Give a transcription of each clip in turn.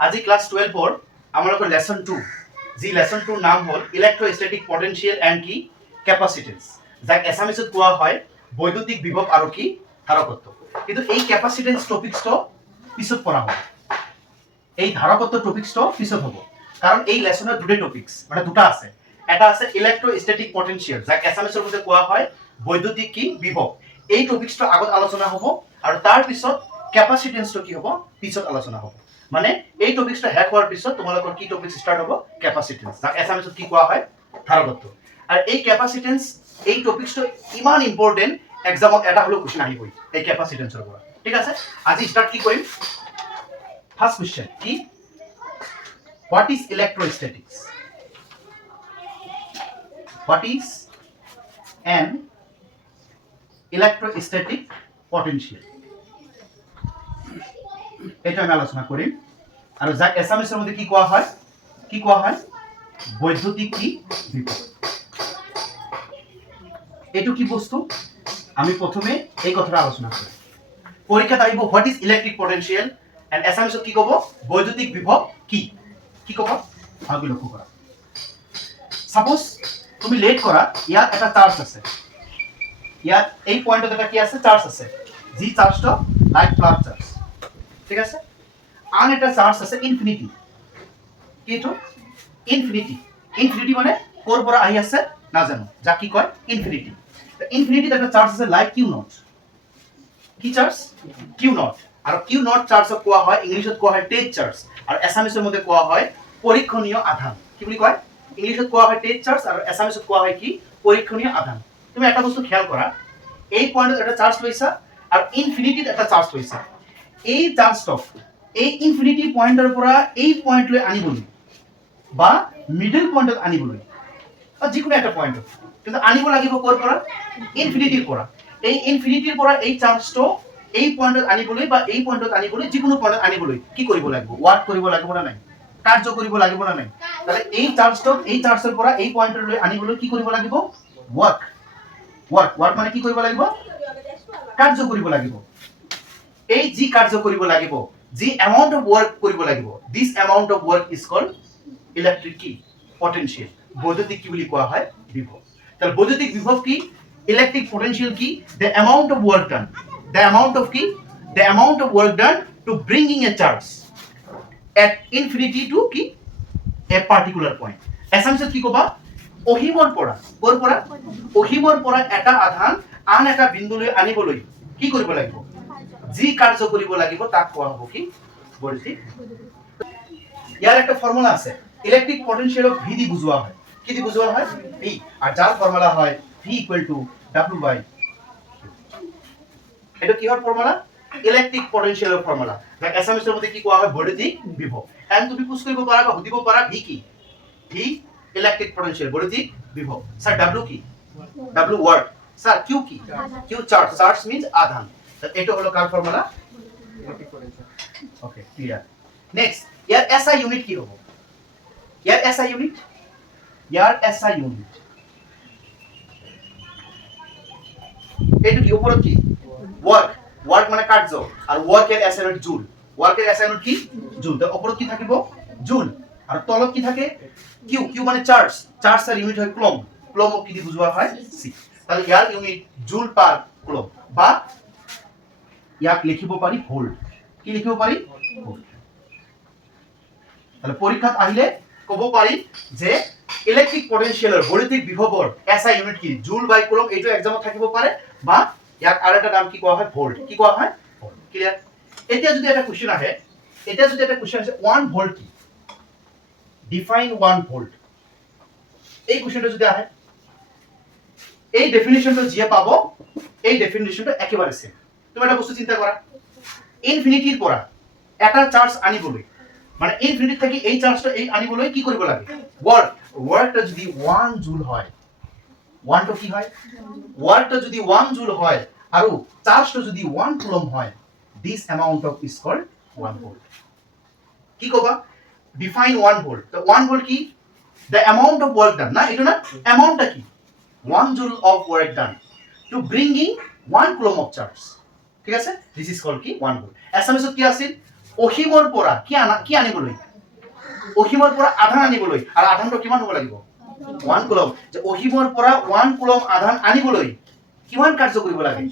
আজি ক্লাস 12 আমালোকৰ লেসন 2 যি লেসন 2 নাম হ'ল ইলেক্ট্ৰোস্ট্যাটিক পটেনশিয়াল এন্ড কি ক্যাপাসিটেন্স যাক এছামিছত কোৱা হয় বৈদ্যুতিক বিভৱ আৰু কি ধাৰকত্ব কিন্তু এই ক্যাপাসিটেন্স টপিকটো পিছত পঢ়া হ'ব এই ধাৰকত্ব টপিকটো পিছত হ'ব কাৰণ এই লেসনৰ দুটা টপিকস মানে দুটা আছে এটা আছে ইলেক্ট্ৰোস্ট্যাটিক পটেনশিয়াল যাক এছামিছৰ মতে কোৱা হয় বৈদ্যুতিক কি বিভৱ এই টপিকটো আগত আলোচনা হ'ব আৰু তাৰ পিছত ক্যাপাসিটেন্সটো কি হ'ব পিছত আলোচনা হ'ব মানে এই টপিকটা শেষ হোৱাৰ পিছত তোমালোকৰ কি টপিক স্টাৰ্ট হ'ব ক্যাপাসিটেন্স যাক এছামিছত কি কোৱা হয় ধাৰকত্ব আৰু এই ক্যাপাসিটেন্স এই টপিকটো ইমান ইম্পৰ্টেন্ট এক্সামত এটা হলো কোশ্চেন আহিবই এই ক্যাপাসিটেন্সৰ পৰা ঠিক আছে আজি স্টাৰ্ট কি কৰিম ফাৰ্স্ট কোশ্চেন কি what is electrostatics what is an electrostatic potential এটা আমি আলোচনা কৰিম আৰু যাক এছামিছৰ মধ্যে কি কোৱা হয় বৈদ্যুতিক কি বিভৱ এটো কি বস্তু আমি প্ৰথমে এই কথাটা আলোচনা কৰিম পৰীক্ষাত আহিব what is electric potential and এছামিছত কি ক'ব বৈদ্যুতিক বিভৱ কি ক'ব ভালকৈ লক্ষ্য কৰা সাপোজ তুমি লেট কৰা ইয়াত এটা চাৰ্জ আছে ইয়াত এই পয়েন্টত এটা কি আছে চাৰ্জ আছে যি চাৰ্জটো লাইক প্লাস চাৰ্জ ঠিক আছে আন এটা চাৰ্জ আছে ইনফিনিটি কিটো ইনফিনিটি মানে কোৰ পৰা আহি আছে না জানো যা কি কয় ইনফিনিটি ইনফিনিটি এটা চার্জ আছে লাইক কিউ নট কি চার্জ কিউ নট আৰু কিউ নট চাৰ্জক কোৱা হয় ইংলিশত কোৱা হয় টেজ চাৰ্জ আৰু এছামিছৰ মতে কোৱা হয় পৰীক্ষণীয় আধান কি বুলি কয় ইংলিশত কোৱা হয় টেজ চাৰ্জ আৰু এছামিছত কোৱা হয় কি পৰীক্ষণীয় আধান তুমি এটা বস্তু খেয়াল কৰা এই পয়েন্টত এটা চাৰ্জ লৈছা আৰু ইনফিনিটিত এটা চাৰ্জ লৈছা এই চাৰ্জটো এই ইনফিনিটি পয়েন্টৰ পৰা এই পয়েন্টলৈ আনিবলৈ বা মিডল পয়েন্টত আনিবলৈ যিকোনো এটা পয়েন্ট কিন্তু আনিব লাগিব কোৰ পৰা ইনফিনিটিৰ পৰা এই ইনফিনিটিৰ পৰা এই চার্জটো এই পয়েন্টত আনিবলৈ বা এই পয়েন্টত আনিবলৈ যিকোনো পয়েন্টত আনিবলৈ কি কৰিব লাগিব ওয়াৰ্ক কৰিব লাগিব না নাই কাৰ্য কৰিব লাগিব না নাই তাহলে এই চাৰ্জটো এই চাৰ্জৰ পৰা এই পয়েন্টলৈ আনিবলৈ কি কৰিব লাগিব ওয়াৰ্ক মানে কি কৰিব লাগিব কাৰ্য কৰিব লাগিব এই যি কাৰ্য কৰিব লাগিব যি amount of work কৰিব লাগিব this amount of work is called electric কি potential বৈদ্যুতিক কি বুলি কোৱা হয় বিভৱ তাহলে বৈদ্যুতিক বিভৱ কি electric potential কি the amount of work done the amount of work done to bringing a charge at infinity to কি a particular point এছামিছত কি ক'বা অসীমৰ পৰা ক'ৰ পৰা অসীমৰ পৰা এটা আধান আন এটা বিন্দুলৈ আনিবলৈ কি কৰিব লাগিব যি কাৰ্য কৰিব লাগিব তাক কোৱা হ'ব কি বৈদ্যুতিক ইয়াৰ একটা ফৰ্মুলা আছে ইলেকট্ৰিক পটেনশিয়ালক ভি দি বুঝোৱা হয় কি দি বুঝোৱা হয় ভি আৰ যাৰ ফৰ্মুলা হয় ভি ইকুয়াল টু w বাই এটা কিহৰ ফৰ্মুলা ইলেকট্ৰিক পটেনশিয়ালৰ ফৰ্মুলা যাক এছামিছৰ মতে কি কোৱা হয় বৈদ্যুতিক বিভৱ এন্ড তুমি পুছ কৰিব পাৰা বা সুধিব পাৰা ভি কি ভি ইলেকট্ৰিক পটেনশিয়াল বৈদ্যুতিক বিভৱ স্যার w কি w ওয়ার্ক স্যার q কি q চার্জ মিন্স আধান এটা হলো কার formula electric potential okay clear next ইয়ার এসআই ইউনিট কি হবে ইয়ার এসআই ইউনিট এটা কি উপর কি ওয়ার্ক মানে কার্য আর ওয়ার্কের এসআই ইউনিট জুল ওয়ার্কের এসআই ইউনিট কি জুল তো উপর কি থাকিব জুল আর তলত কি থাকে কিউ মানে চার্জের ইউনিট হয় কুলম কি দি বুঝোৱা হয় সি তাহলে ইয়াৰ ইউনিট জুল পাৰ কুলম বা ইয়াক লিখিব পাৰি ভোল্ট কি লিখিব পাৰি ভোল্ট তাহলে পৰীক্ষাত আহিলে কব পাৰি যে ইলেকট্ৰিক পটেনশিয়ালৰ বৈদ্যুতিক বিভৱৰ এসআই ইউনিট কি জুল বাই কুলম এইটো এক্সামত থাকিব পাৰে বা ইয়াক আৰু এটা নাম কি কোৱা হয় ভোল্ট কি কোৱা হয় ভোল্ট ক্লিয়ার এতিয়া যদি এটা কোশ্চেন আহে 1 ভোল্ট কি ডিফাইন 1 ভোল্ট এই কোশ্চেনটো যদি আহে এই ডেফিনিশনটো যিয়ে পাব এই ডেফিনিশনটো একেবাৰে সেম তুমি এটা বস্তু চিন্তা কৰা ইনফিনিটিৰ পৰা এটা চাৰ্জ আনিবলৈ মানে ইনফিনিটি থেকে এই চাৰ্জটা এই আনিবলৈ কি কৰিব লাগে ওয়ার্কটা যদি 1 জুল হয় 1 তো কি হয় ওয়ার্কটা যদি 1 জুল হয় আৰু চার্জটা যদি 1 কুলম হয় this amount of is called 1 volt কি কবা ডিফাইন 1 ভোল্ট তো 1 ভোল্ট কি the amount of work done না এটা না অ্যামাউন্টটা কি 1 joule of work done to bringing 1 coulomb of charge ঠিক আছে this is called কি 1 volt এছামিছত কি আছিল অসীমৰ পৰা কি আনিবলৈ, অসীমৰ পৰা আধান আনিবলৈ, আৰু আধানটো কিমান হ'ব লাগিব 1 কুলম। যে অসীমৰ পৰা 1 কুলম আধান আনিবলৈ কিমান কাৰ্য কৰিব লাগে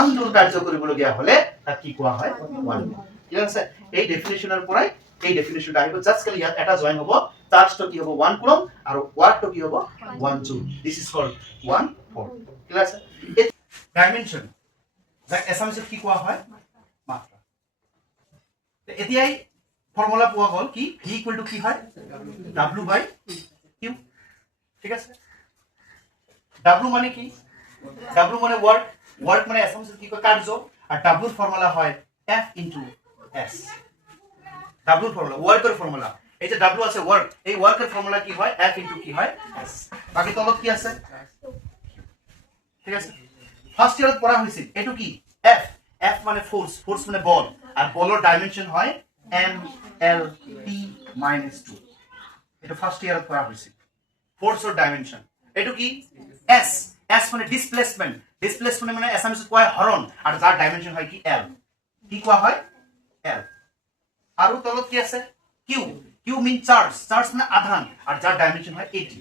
1 জুল কাৰ্য কৰিবলগীয়া হলে তাক কি কোৱা হয় 1 জুল। ঠিক আছে, এই ডেফিনিশনৰ পৰাই এই ডেফিনিশনটা আহিব। জাস্ট খালি ইয়াত এটা জয়েন হ'ব, চাৰ্জটো কি হ'ব 1 কুলম আৰু ওয়াৰ্কটো কি হ'ব 1 joule. This is called 1 volt. ঠিক আছে, ডাইমেনশন যাক এছামিছত কি কোৱা হয় মাত্ৰা। এতিয়াই ফৰ্মুলা পোৱা গ'ল কি v ইকুৱেল টু কি হয় w বাই q। ঠিক আছে, w মানে কি, w মানে ওয়ার্ক, ওয়ার্ক মানে এছামিছত কি কয় কাৰ্য, আৰু w ৰ ফৰ্মুলা হয় f ইনটু s। w ৰ ফৰ্মুলা ওয়ার্কের ফর্মুলা, এই যে w আছে ওয়ার্ক, এই ওয়ার্কের ফর্মুলা কি হয় f ইনটু কি হয় s। বাকি তলত কি আছে, ঠিক আছে। ফার্স্ট ইয়াৰত পঢ়া হৈছিল এটো কি f, f মানে ফোৰ্স, ফোৰ্স মানে বল, আৰ বলৰ ডাইমেনশন হয় m l t - 2। এটো ফাৰ্স্ট ইয়াৰত পঢ়া হৈছিল ফোৰ্সৰ ডাইমেনশন। এটো কি s, s মানে ডিসপ্লেসমেন্ট, ডিসপ্লেসমেন্ট মানে এছামিছত কোৱা হৰণ, আৰু যাৰ ডাইমেনশন হয় কি l, কি কোৱা হয় l। আৰু তলত কি আছে q, q মিন চার্জ, চার্জ মানে আধান, আর যার ডাইমেনশন হয় 80,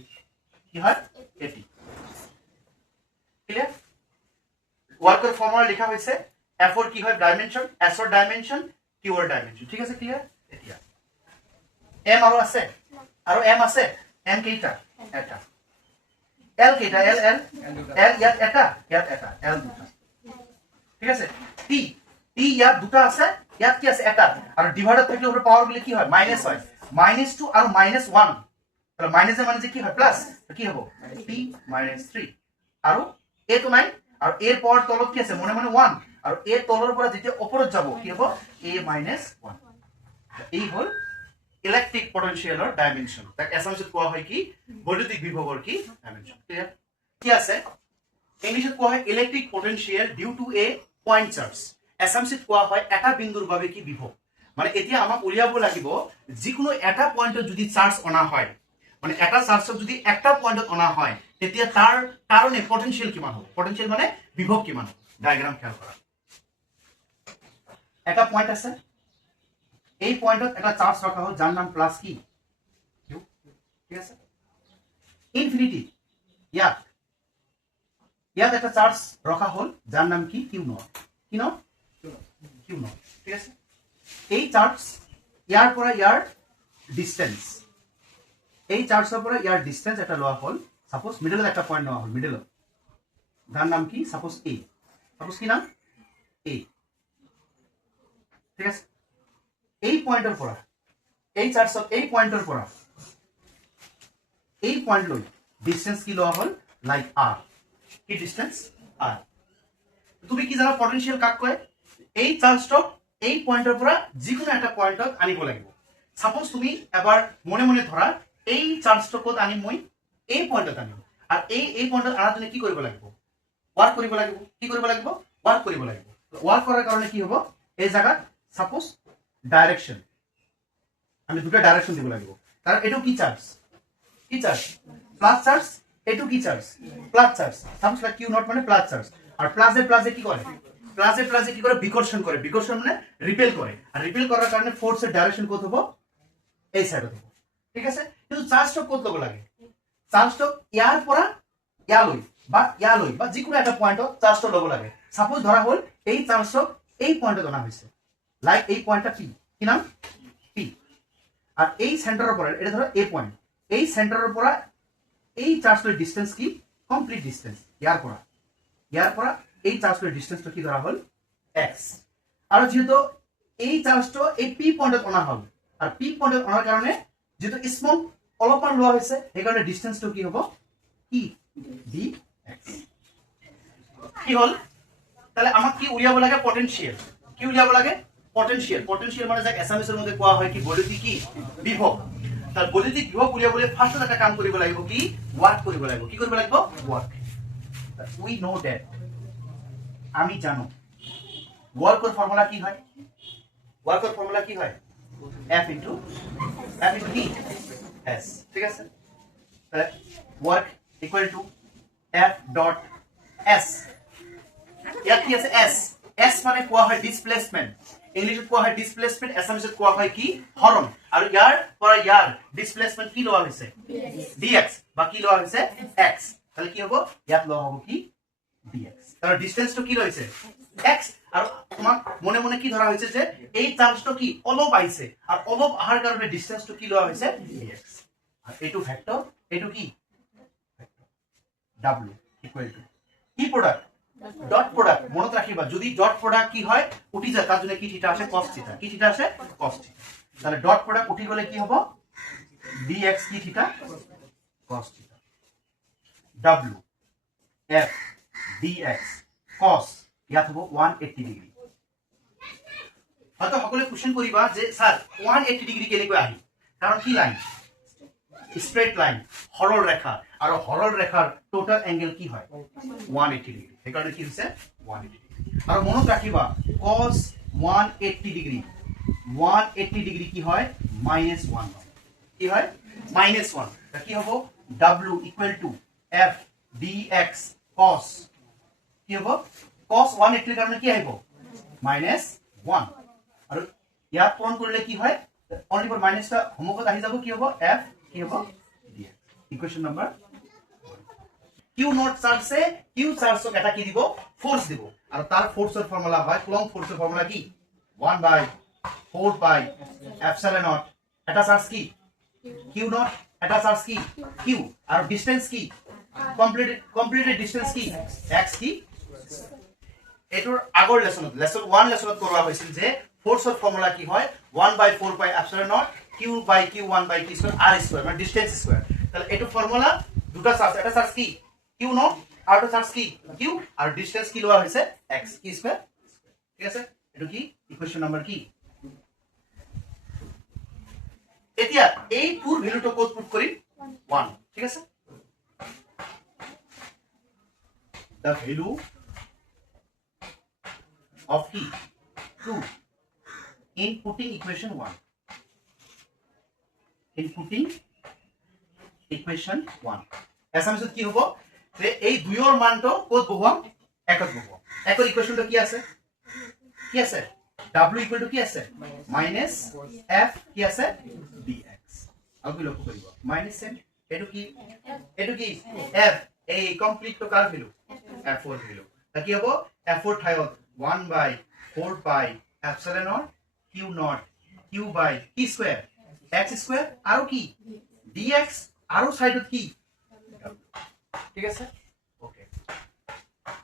কি হয় 80। ক্লিয়ার, ওয়ার্কের ফর্মুলা লেখা হয়েছে f এর কি হয় ডাইমেনশন, s এর ডাইমেনশন, q এর ডাইমেনশন। ঠিক আছে, ক্লিয়ার। এতিয়া m আৰু আছে, আৰু m আছে, m কেইটা এটা, l কেইটা l l l ইয়াত এটা, ইয়াত এটা, l দুটা। ঠিক আছে, t t ইয়াত দুটা আছে, ইয়াত কি আছে এটা, আৰু ডিভাইডাৰ থাকলে ওপৰে পাওয়াৰ গুলি কি হয় মাইনাস হয়, -2 আৰু -1, তাহলে মাইনাস এৰ মানে যে কি হয় প্লাস, কি হবে t - 3, আৰু a তো নাই, আৰু a এৰ পাওয়াৰ তলত কি আছে মনে মনে 1, আৰু a তলৰ পৰা যেতিয়া ওপৰত যাব কি হ'ব a - 1। এই হল ইলেকট্ৰিক পটেনশিয়ালৰ ডাইমেনশন, তাক এছামিছত কোৱা হয় কি বৈদ্যুতিক বিভৱৰ কি ডাইমেনশন। ক্লিয়াৰ, কি আছে ইংলিশত কোৱা হয় electric potential due to a point charge. এছামিছত কোৱা হয় এটা বিন্দুৰ বাবে কি বিভৱ। মানে এতিয়া আমাক উলিয়াব লাগিব যিকোনো এটা পয়েন্টত যদি চার্জ অনা হয়, মানে এটা চার্জক যদি একটা পয়েন্টত অনা হয় তেতিয়া তাৰ কাৰণে পটেনশিয়াল কিমান হ'ব, পটেনশিয়াল মানে বিভৱ কিমান হ'ব। ডায়াগ্ৰাম খেয়াল কৰা, এটা পয়েন্ট আছে, এই পয়েন্টত এটা চার্জ রাখা হল যার নাম প্লাস কি q। ঠিক আছে, ইনফিনিটি ইয়াত ইয়াত একটা চার্জ রাখা হল যার নাম কি q নট, কি নট q নট। ঠিক আছে, এই চার্জ ইয়ার পৰা ইয়াৰ ডিসটেন্স, এই চাৰ্জেৰ পৰা ইয়ার ডিসটেন্স এটা লওয়া হল, সাপোজ মিডলত একটা পয়েন্ট নেওয়া হল, মিডলত যার নাম কি সাপোজ a, সাপোজ কি নাম a। ঠিক আছে, এই পয়েন্টের পৰা এই চাৰ্জক এই পয়েন্টেৰ পৰা এই পয়েন্ট লৈ ডিসটেন্স কি লওয়া হল লাইক r, কি ডিসটেন্স r। তুমি কি জানা পটেনশিয়াল কাক কয়, এই চার্জটক এই পয়েন্টের পৰা যিকোনো একটা পয়েন্টত আনিব লাগিব। সাপোজ তুমি এবাৰ মনে মনে ধৰা এই চাৰ্জটকত আনি মই এই পয়েন্টত আনিম, আৰ এই পয়েন্টত আনাৰ জন্য কি কৰিব লাগিব ওয়াৰ্ক কৰিব লাগিব, কি কৰিব লাগিব ওয়াৰ্ক কৰিব লাগিব। ওয়াৰ্ক কৰাৰ কাৰণে কি হ'ব এই জায়গাত সাপোজ ডাইরেকশন, আমি দুটো ডাইরেকশন দিব লাগিব, কারণ এটো কি চার্জ, কি চার্জ প্লাস চার্জ, এটো কি charge plus charge, suppose like q not মানে প্লাস চার্জ, আর প্লাসে প্লাসে কি করে প্লাসে কি করে বিকর্ষণ করে, বিকর্ষণ মানে রিপেল করে, আর রিপেল করার কারণে ফোর্সের ডাইরেকশন কত হবে এই সাইডে হবে। ঠিক আছে, কিন্তু চার্জটা কত লব লাগে, চার্জটা ইয়ার পৰা ইয়ালৈ বা যিকোনো একটা পয়েন্টত চার্জটা লব লাগে। সাপোজ ধরা হল এই চার্জক এই পয়েন্টত অনা হয়েছে, লাইক এই পয়েন্টটা পি, কি নাম পি, আর এই সেন্টারের পৰা এটা ধৰো এ পয়েন্ট, এই সেন্টাৰেৰ পৰা এই চাৰ্জেৰ ডিসটেন্স কি কমপ্লিট ডিসটেন্স, ইয়াৰ পৰা এই চার্জের ডিসটেন্সটা কি ধরা হল x। আর যেহেতু এই চার্জটা এই পি পয়েন্টত অনা হল, আর পি পয়েন্টত অনার কারণে যেহেতু স্মল অলপমান লোৱা হৈছে এই কারণে ডিসটেন্সটো কি হ'ব কি dx। কি হল তাহলে আমাক কি উলিয়াব লাগে পটেনশিয়াল, কি উলিয়াব লাগে পটেনশিয়াল। পটেনশিয়াল মানে যাক এছামিসের মধ্যে কোৱা হয় কি বৈদ্যুতিক কি বিভব। তাৰ বৈদ্যুতিক বিভব উলিয়াবলে ফাৰ্স্ট একটা কাম কৰিব লাগিব কি ওয়াৰ্ক কৰিব লাগিব, কি কৰিব লাগিব ওয়ার্ক। উই নো দ্যাট, আমি জানো ওয়ার্কের ফর্মুলা কি হয়, ওয়ার্কের ফর্মুলা কি হয় f ইনটু কি s। ঠিক আছে, তাহলে work equal to f dot s, ইয়াত কি আছে s, s মানে কোৱা হয় ডিসপ্লেসমেন্ট, ইংলিছত কোৱা হয় ডিসপ্লেসমেন্ট, এছামিছত কোৱা হয় কি হৰণ। আৰু ইয়াৰ পৰা ইয়াৰ ডিসপ্লেসমেন্ট কি লোৱা হৈছে dx বা কি লোৱা হৈছে x। তাহলে কি হ'ব ইয়াত লোৱা হ'ব কি dx। তাহলে ডিসটেন্সটো কি ৰৈছে x। আৰু তোমাক মনে মনে কি ধৰা হৈছে যে এই চাৰ্জটো কি অলপ আহিছে আৰু অলপ আহাৰ কাৰণে ডিসটেন্সটো কি লোৱা হৈছে dx। আৰু এইটো ভেক্টৰ, এইটো কি w ইকুয়াল টু কি প্রোডাক্ট ডট প্রোডাক্ট। মনত রাখিবা যদি ডট প্রোডাক্ট কি হয় উঠি যায় তার জন্য কি থিটা আসে cos থিটা। কি থিটা আসে cos থিটা। তাহলে ডট প্রোডাক্ট উঠি গেলে কি হবে dx কি থিটা cos থিটা। w f dx cos ইয়াত হ'ব 180 ডিগ্ৰী। হয়তো সকলোৱে কোৱেশ্চন কৰিবা যে স্যাৰ 180 ডিগ্ৰী কেনেকৈ আহিল, কাৰণ কি লাইন স্ট্ৰেট লাইন সৰল ৰেখা, আৰ সৰল ৰেখাৰ টোটাল এঙ্গেল কি হয় 180 ডিগ্ৰি। সেইকাৰণে কি হৈছে 180 ডিগ্রি। আর মনত রাখিবা cos 180 ডিগ্রি 180 ডিগ্রি কি হয় -1 হয়। কি হয় -1। তা কি হ'ব w equal two f dx cos কি হ'ব cos 180 এর কারণে কি আহিব -1। আর ইয়াত পূরণ কৰিলে কি হয় অনলি ফৰ মাইনাসটা হোমৱৰ্কত আহি যাব কি হ'ব f কি হ'ব dx। Equation number q not চার্জে q চার্জক এটা কি দিব ফোর্স দিব। আর তার ফোর্সের ফর্মুলা হয় কুলম্ব ফোর্সের ফর্মুলা কি 1/4 পাই এপসিলন নট। এটা চার্জ কি q নট, এটা চার্জ কি q, আর ডিসটেন্স কি কমপ্লিটেড ডিসটেন্স কি x কি। এটোর আগৰ লেসন 1 লেসনত কৰোৱা হৈছিল যে ফোর্সের ফর্মুলা কি হয় 1/4 পাই epsilon not q by q 1 by q square r square মানে ডিসটেন্স স্কয়ার। তাহলে এটো ফর্মুলা দুটা চার্জ, এটা চার্জ কি q নট আর এটা চার্জ কি q, আর ডিসটেন্স কি লোৱা হৈছে x কি স্কয়ার। ঠিক আছে এটো কি ইকুয়েশন নাম্বার কি। এতিয়া এই পুর ভ্যালুটো কোড পুট করি 1। ঠিক আছে the value of কি 2 in putting equation 1 in putting equation 1 এছামিছত কি হ'ব যে এই দুইৰ মানটো কোড বহুৱাম একত বহুৱাম। একত ইকুয়েশনটো কি আছে w ইকুয়াল টু কি আছে -f কি আছে dx। আৰু কি লক্ষ্য কৰিব -m এটো কি f এই কমপ্লিট তো কার ভ্যালু f4 ভ্যালু। তা কি হ'ব f4 ঠাইত 1/4 পাই epsilon not q not q বাই কি স্কয়ার x স্কয়ার আৰু কি dx আৰু সাইডত কি। ঠিক আছে ওকে।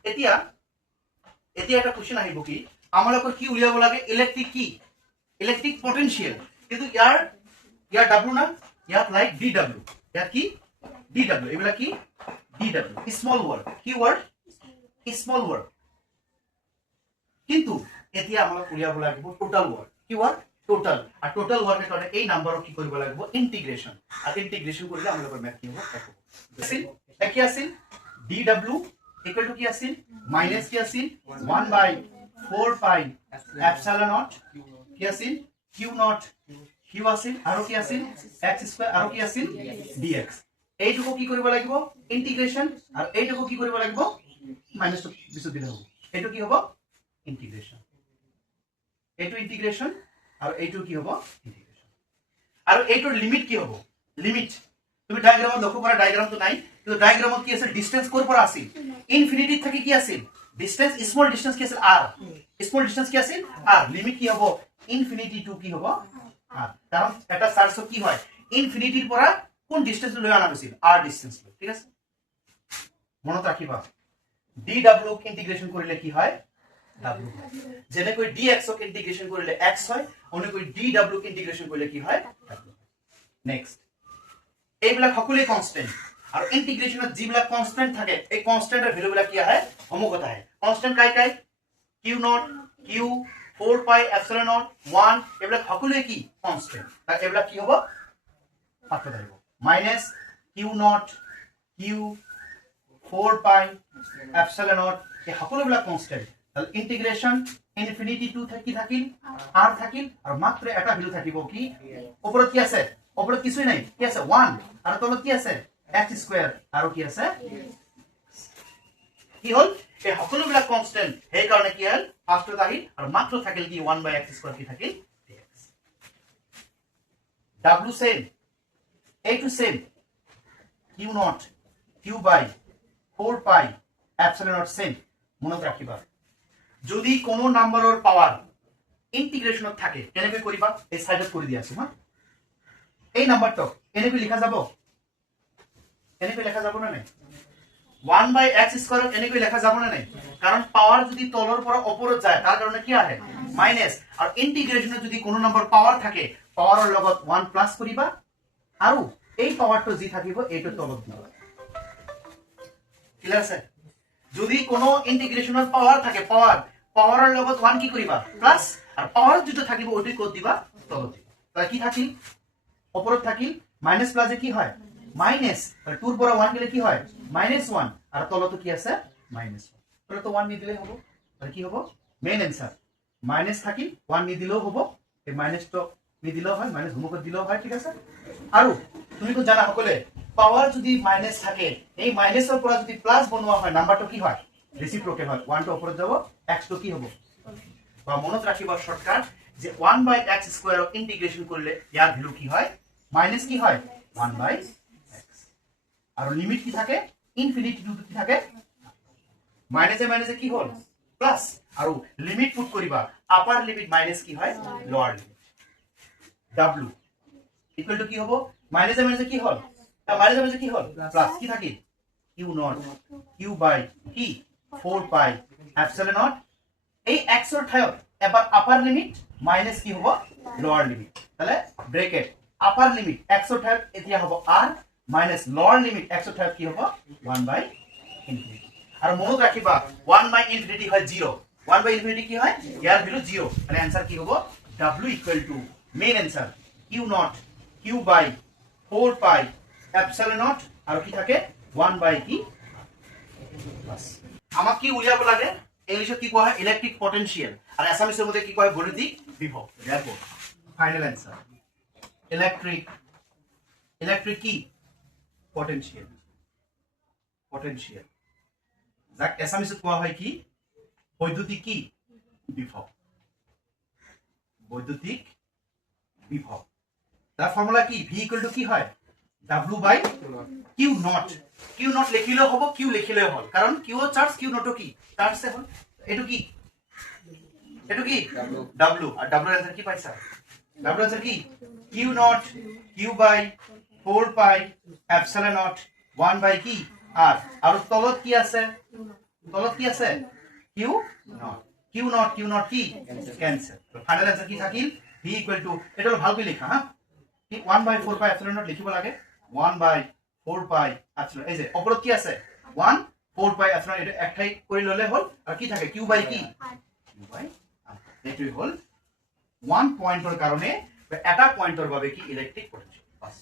এতিয়া এটা কোশ্চেন আহিব কি আমালোকৰ কি উলিয়াব লাগে ইলেক্ট্ৰিক কি ইলেক্ট্ৰিক পটেনশিয়াল। কিন্তু ইয়াৰ w না ইয়াত লাইক dw, ইয়াত কি dw, এগুলা কি dw স্মল ওয়ার্ড কি ওয়ার্ড স্মল ওয়ার্ড। কিন্তু এতিয়া আমাক উলিয়াব লাগিব টোটাল ওয়ার্ড কি ওয়ার্ড টোটাল। আর টোটাল ওয়ার্ডের কারণে এই নাম্বারক কি কৰিব লাগিব ইন্টিগ্ৰেশন। আৰ ইন্টিগ্ৰেশন কৰিলে আমালোকৰ ম্যাথ কি হ'ব এক আছিল dw ইকুয়াল টু কি আছিল মাইনাস কি আছিল 1/4 পাই এপসিলন নট কি আছিল q নট q আছিল আৰু কি আছিল x স্কয়াৰ আৰু কি আছিল dx। এইটুকু কি কৰিব লাগিব ইন্টিগ্ৰেশন, আৰ এইটুকু কি কৰিব লাগিব মাইনাস বিচুত দিলে হ'ব। এইটো কি হ'ব ইন্টিগ্রেশন, এইটো ইন্টিগ্রেশন আৰু এইটো কি হ'ব ইন্টিগ্ৰেশন। আৰু এইটোৰ লিমিট কি হ'ব লিমিট তুমি ডায়াগ্ৰামত লক্ষ্য কৰা ডায়াগ্ৰামটো নাই কিন্তু ডায়াগ্ৰামত কি আছে ডিসটেন্স কোৰ পৰা আছিল ইনফিনিটি থেকে কি আছিল ডিসটেন্স স্মল ডিসটেন্স কি আছিল r, স্মল ডিসটেন্স কি আছিল r। লিমিট কি হ'ব ইনফিনিটি টু কি হ'ব r, কাৰণ এটা চাৰ্জ কি হয় ইনফিনিটিৰ পৰা কোন ডিসটেন্স লৈ আনা হৈছিল r ডিসটেন্স। ঠিক আছে মনত ৰাখিবা dw ক ইন্টিগ্ৰেশন কৰিলে কি হয় w হয়। যেনেকৈ dx ক ইন্টিগ্ৰেশন কৰিলে x হয়, অনেকৈ dw ক ইন্টিগ্ৰেশন কৰিলে কি হয় w। নেক্সট এইবিলাক সকলোৱে কনস্ট্যান্ট, আৰু ইন্টিগ্রেশনত যিবিলাক কনস্ট্যান্ট থাকে এই কনস্ট্যান্টের ভ্যালুবিলাক কি আহে সমকত আহে। কনস্ট্যান্ট কাই q not q 4 pi epsilon not 1 এইবিলাক সকলোৱে কি কনস্ট্যান্ট। তাৰ এইবিলাক কি হ'ব পাৰ্থক্য থাকিব minus q not q 4 pi epsilon not এই সকলোবিলাক কনস্ট্যান্ট। তাহলে ইন্টিগ্রেশন ইনফিনিটি টু কি থাকিল r থাকিল, আর মাত্র এটা ভ্যালু থাকিব কি উপৰত কি আছে উপৰত কিছুই নাই কি আছে 1 আর তলত কি আছে x স্কয়ার আর কি আছে কি হল এই সকলোবিলাক কনস্ট্যান্ট সেই কাৰণে কি হল ফাৰ্ষ্টত আহিল আৰু মাত্ৰ থাকিল কি 1/x² কি থাকিল dx w same a to same q not q by 4 pi epsilon naught same মনত ৰাখিবা যদি কোনো নাম্বাৰৰ পাৱাৰ ইন্টিগ্ৰেশনত থাকে কেনেকৈ কৰিবা এই সাইডত কৰি দি আছো হা এই নাম্বাৰটো এনেকৈ লিখা যাব এনেকৈ লেখা যাব না নাই 1/x² এনেকৈ লেখা যাব না নাই কাৰণ পাৱাৰ যদি তলৰ পৰা ওপৰত যায় তাৰ কাৰণে কি আহে মাইনাস আৰু ইন্টিগ্ৰেশনত যদি কোনো নাম্বাৰ পাৱাৰ থাকে পাৱাৰৰ লগত 1 প্লাস কৰিবা আৰু এই পাৱাৰটো যি থাকিব এইটো তলত দিবা ক্লিয়াৰ আছে যদি কোনো ইন্টিগ্ৰেশনৰ পাৱাৰ থাকে পাৱাৰৰ লগত 1 কি কৰিবা প্লাস আর পাওয়ার যেটা থাকিব ওইটাই কোড দিবা তলত দিবা তাহলে কি থাকিল উপরত থাকিল মাইনাস প্লাসে কি হয় মাইনাস আর 2 এর পরে 1 গেলে কি হয় -1 আর তলত কি আছে -1 তাহলে তো 1 নি দিলে হবে তাহলে কি হবে মেইন आंसर মাইনাস থাকিল 1 নি দিলেও হবে এই মাইনাস তো নি দিলেও হয় মাইনাস হোমৱৰ্ক দিলেও হয় ঠিক আছে আৰু তুমি তো জানা সকলে পাওয়াৰ যদি মাইনাস থাকে এই মাইনাসৰ পৰা যদি প্লাস বনোৱা হয় নাম্বাৰটো কি হয় ৰেসিপ্ৰোকেল হয় 1 টো উপৰত যাব x তো কি হ'ব বা মনত রাখিবা শর্টকাট যে 1/x² অফ ইন্টিগ্রেশন করলে ইয়ার ভ্যালু কি হয় মাইনাস কি হয় 1/x আর লিমিট কি থাকে ইনফিনিটি টু কি থাকে মাইনাসে মাইনাসে কি হল প্লাস আর লিমিট পুট করিবা আপার লিমিট মাইনাস কি হয় lower limit w equal two কি হবো মাইনাসে মাইনাসে কি হল মাইনাসে মাইনাসে কি হল প্লাস কি থাকে q0 q বাই কি 4 পাই এপসিলন নট এই x এর ঠাইত এবার আপার লিমিট মাইনাস কি হবো লোয়ার লিমিট তাহলে ব্র্যাকেট আপার লিমিট x এর ঠাইত এতিয়া হবো r minus lower limit x এর ঠাইত কি হবো 1/infinity আর মনত রাখিবা 1/infinity হয় 0 1/infinity কি হয় ইয়ার ভ্যালু 0 মানে आंसर কি হবো w equal to main answer q0 q by 4 pi epsilon not আর কি থাকে 1 কি প্লাস আমাক কি উলিয়াব লাগে ইংলিশত কি কোৱা হয় ইলেক্ট্ৰিক পটেনশিয়াল আৰ অ্যাসামিসেৰ মধ্যে কি কোৱা হয় বৈদ্যুতিক বিভব দেখো ফাইনাল आंसर ইলেক্ট্ৰিক কি পটেনশিয়াল যাক অ্যাসামিসত কোৱা হয় কি বৈদ্যুতিক কি বিভব তার ফর্মুলা কি v ইকুয়াল টু কি হয় w বাই q নট লিখিলেও হ'ব q লিখিলেও হ'ল কারণ q ও চার্জ q নট কি চার্জে হ'ল এটু কি w আর w এর आंसर কি পাইছা w এর आंसर কি q not q by 4 pi epsilon not 1 বাই কি r আর তলত কি আছে q নট কি ক্যান্সেল তো ফাইনাল आंसर কি থাকিল v ইকুয়াল টু এটা হলো ভালকৈ লেখা হ্যাঁ 1/4 পাই এপসিলন নট লিখিব লাগে 1/4 পাই এপসিলন এই যে উপৰত কি আছে 1/4 পাই এপসিলন এটা একঠাই কৰি ললে হল আর কি থাকে q বাই কি q বাই এইটোই হল 1 পয়েন্টৰ কাৰণে এটা পয়েন্টৰ বাবে কি ইলেক্ট্ৰিক পটেনশিয়াল বাস